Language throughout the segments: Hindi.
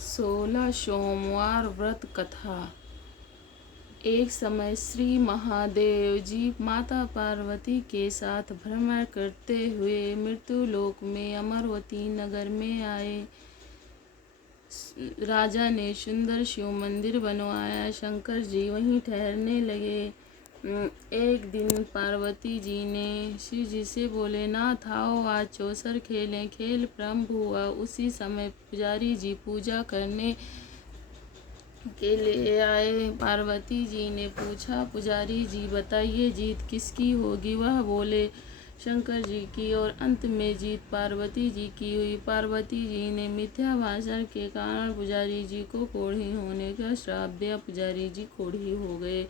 16 सोमवार व्रत कथा। एक समय श्री महादेव जी माता पार्वती के साथ भ्रमण करते हुए मृत्युलोक में अमरवती नगर में आए। राजा ने सुंदर शिव मंदिर बनवाया। शंकर जी वहीं ठहरने लगे। एक दिन पार्वती जी ने शिव जी से बोले, नाथ आओ आज चौसर खेलें। खेल प्रारंभ हुआ। उसी समय पुजारी जी पूजा करने के लिए आए। पार्वती जी ने पूछा, पुजारी जी बताइए जीत किसकी होगी? वह बोले, शंकर जी की। और अंत में जीत पार्वती जी की हुई। पार्वती जी ने मिथ्या भाषण के कारण पुजारी जी को कोढ़ी होने का श्राप दिया। पुजारी जी कोढ़ी हो गए।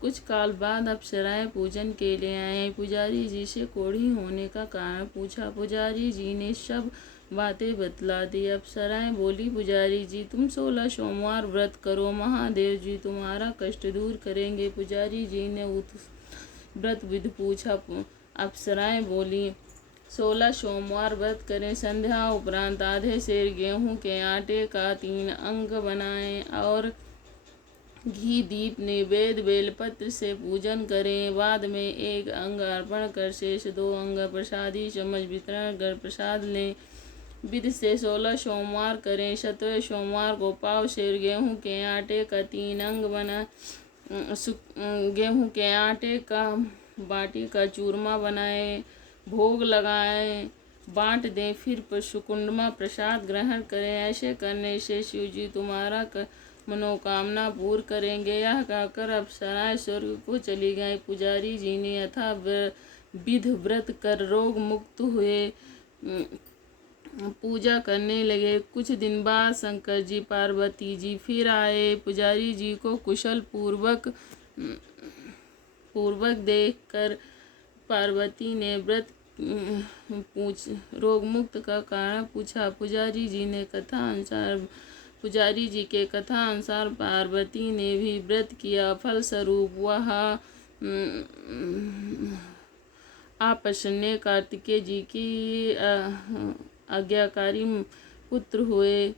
कुछ काल बाद अप्सराएं पूजन के लिए आए। पुजारी जी से कोढ़ी होने का कारण पूछा। पुजारी जी ने सब बातें बतला दी। अप्सराएं बोली, पुजारी जी तुम 16 सोमवार व्रत करो, महादेव जी तुम्हारा कष्ट दूर करेंगे। पुजारी जी ने व्रत विधि पूछा। अप्सराएं बोली, 16 सोमवार व्रत करें। संध्या उपरांत आधे सेर गेहूं के आटे का 3 अंग बनाएं और घी दीप नैवेद्य बेलपत्र से पूजन करें। बाद में 1 अंग अर्पण कर शेष 2 अंग प्रसादी चम्मच वितरण कर प्रसाद लें। विधि से 16 सोमवार करें। 17वें सोमवार को पाव शेर गेहूं के आटे का 3 अंग बना गेहूं के आटे का बाटी का चूरमा बनाएं, भोग लगाएं, बांट दें, फिर पशुकुंडमा प्रसाद ग्रहण करें। ऐसे करने से शिव जी तुम्हारा मनोकामना पूर्ण करेंगे। यह कहकर अप्सराएं स्वर्ग को चली गई। पुजारी जी ने यथा विध व्रत कर रोग मुक्त हुए। पूजा करने लगे। कुछ दिन बाद शंकर जी पार्वती जी फिर आए। पुजारी जी को कुशल पूर्वक देखकर पार्वती ने रोग मुक्त का कारण पूछा। पुजारी जी के कथा अनुसार पार्वती ने भी व्रत किया। फल स्वरूप वह आपस कार्तिकेय जी की आज्ञाकारी पुत्र हुए।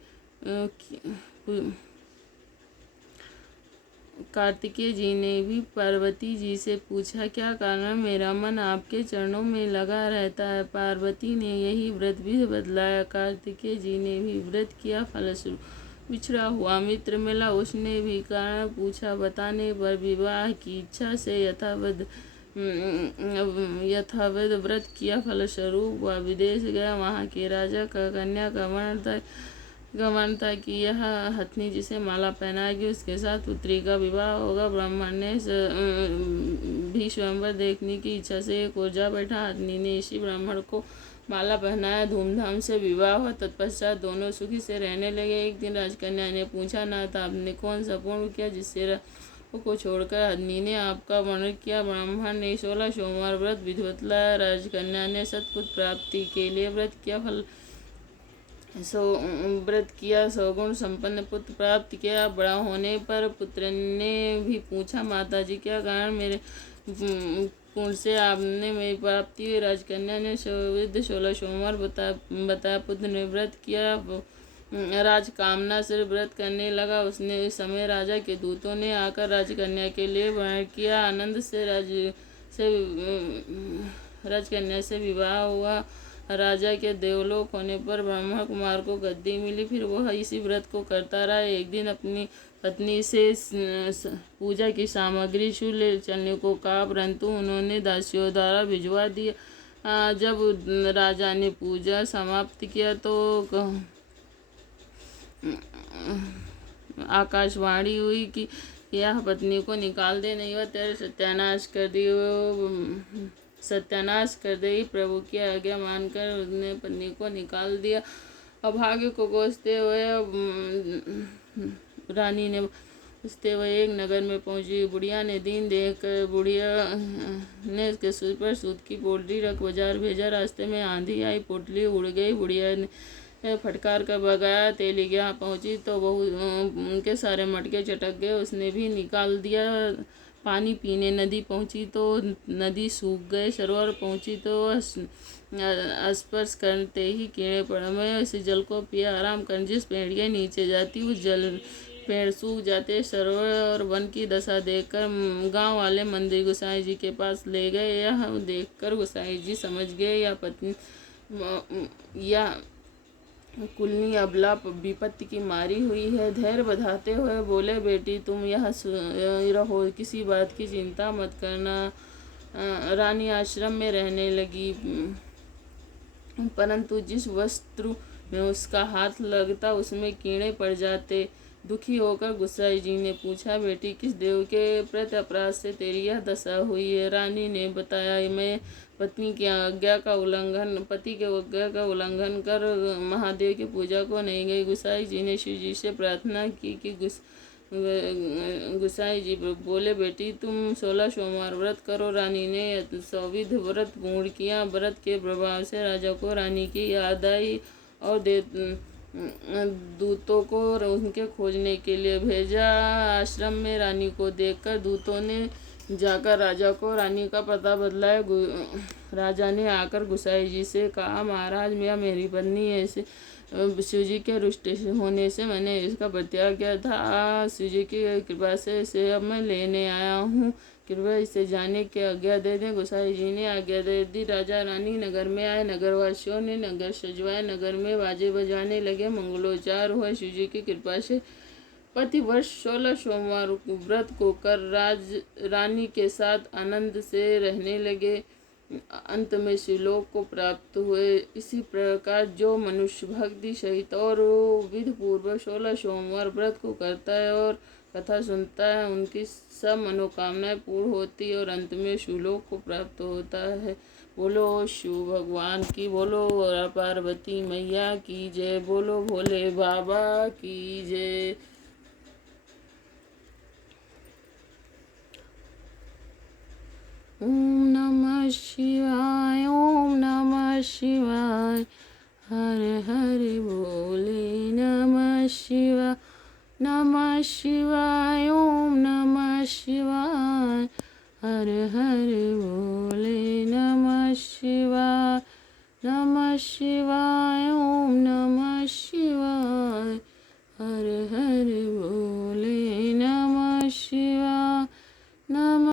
कार्तिकेय जी ने भी पार्वती जी से पूछा, क्या कारण मेरा मन आपके चरणों में लगा रहता है? पार्वती ने यही व्रत भी बतलाया। कार्तिकेय जी ने भी व्रत किया। फलस्वरूप बिछड़ा हुआ मित्र मिला। उसने भी कारण पूछा। बताने पर विवाह की इच्छा से यथावत व्रत किया। फलस्वरूप वह विदेश गया। वहाँ के राजा का कन्या का वर्णन था कि यह हथनी जिसे माला पहनाएगी उसके साथ पुत्री का विवाह होगा। ब्राह्मण ने भी स्वयंवर देखने की इच्छा से एक ओर जा बैठा। हथनी ने इसी ब्राह्मण को माला पहनाया। धूमधाम से विवाह हुआ। तत्पश्चात दोनों सुखी से रहने लगे। एक दिन राजकन्या ने पूछा, नाथ आपने कौन सा पुण्य किया जिससे को छोड़कर हथनी ने आपका वर्णन किया? ब्राह्मण ने 16 सोमवार व्रत विधि बतलाया। राजकन्या ने सत्पुत्र प्राप्ति के लिए व्रत किया। सौगुण संपन्न पुत्र प्राप्त किया। बड़ा होने पर पुत्र ने भी पूछा, माता जी क्या कारण मेरे पुण्य से आपने मेरी प्राप्ति हुई? राजकन्या ने 16 सोमवार बताया। पुत्र ने व्रत किया। राज कामना से व्रत करने लगा। उस समय राजा के दूतों ने आकर राजकन्या के लिए वर्ण किया। आनंद से राजकन्या से विवाह हुआ। राजा के देवलोक होने पर ब्रह्मा कुमार को गद्दी मिली। फिर वह इसी व्रत को करता रहा। एक दिन अपनी पत्नी से पूजा की सामग्री छू ले चलने को कहा, परंतु उन्होंने दासियों द्वारा भिजवा दिया। जब राजा ने पूजा समाप्त किया तो आकाशवाणी हुई कि यह पत्नी को निकाल दे, नहीं वह तेरे सत्यानाश कर देगी। प्रभु की आज्ञा मानकर उसने पत्नी को निकाल दिया। अभागे को कोसते हुए रानी ने एक नगर में पहुंची। बुढ़िया ने दिन देखकर बुढ़िया ने उसके सिर पर सूत की पोटली रख बाजार भेजा। रास्ते में आंधी आई, पोटली उड़ गई। बुढ़िया ने फटकार कर भगाया। तेली यहाँ पहुंची तो उनके सारे मटके चटक गए। उसने भी निकाल दिया, पानी पीने नदी पहुँची तो नदी सूख गए, सरोवर पहुँची तो स्पर्श करते ही कीड़े पड़े। मैं इस जल को पिया आराम कर, जिस पेड़ के नीचे जाती उस जल पेड़ सूख जाते। सरोवर और वन की दशा देखकर गांव वाले मंदिर गोसाई जी के पास ले गए। यह देखकर गोसाई जी समझ गए या पत्नी या कुलनी अबला विपत्ति की मारी हुई है। धैर्य बधाते हुए बोले, बेटी तुम यहाँ रहो, किसी बात की चिंता मत करना। रानी आश्रम में रहने लगी, परंतु जिस वस्त्र में उसका हाथ लगता उसमें कीड़े पड़ जाते। दुखी होकर गोसाई जी ने पूछा, बेटी किस देव के प्रति अपराध से तेरी यह दशा हुई है? रानी ने बताया, मैं पति की आज्ञा का उल्लंघन कर महादेव की पूजा को नहीं गई। गोसाई जी ने शिव जी से प्रार्थना की कि गोसाई जी बोले, बेटी तुम 16 सोमवार व्रत करो। रानी ने सौविध व्रत पूर्ण किया। व्रत के प्रभाव से राजा को रानी की याद आई और दूतों को उनके खोजने के लिए भेजा। आश्रम में रानी को देखकर दूतों ने जाकर राजा को रानी का पता बतलाया। राजा ने आकर गोसाई जी से कहा, महाराज यह मेरी पत्नी है, इसे शिव जी के रुष्ट होने से मैंने इसका परित्याग किया था। शिव जी की कृपा से इसे अब मैं लेने आया हूँ, कृपया इसे जाने की आज्ञा दे दें। गोसाई जी ने आज्ञा दे दी। राजा रानी नगर में आए। नगरवासियों ने नगर सजवाए, नगर में बाजे बजाने लगे, मंगलोच्चार हुए। शिव जी की कृपा से प्रति वर्ष 16 सोमवार व्रत को कर रानी के साथ आनंद से रहने लगे। अंत में शिवलोक को प्राप्त हुए। इसी प्रकार जो मनुष्य भक्ति सहित और विधि पूर्वक 16 सोमवार व्रत को करता है और कथा सुनता है, उनकी सब मनोकामनाएं पूर्ण होती है और अंत में शिवलोक को प्राप्त होता है। बोलो शिव भगवान की, बोलो पार्वती मैया की जय, बोलो भोले बाबा की जय। ओम नमः शिवाय, ओम नमः शिवाय, हर हर बोले नमः शिवाय, नमः शिवाय, ओम नमः शिवाय, हर हर बोले नमः शिवाय, नमः शिवाय, ओम नमः शिवाय, हर हर बोले।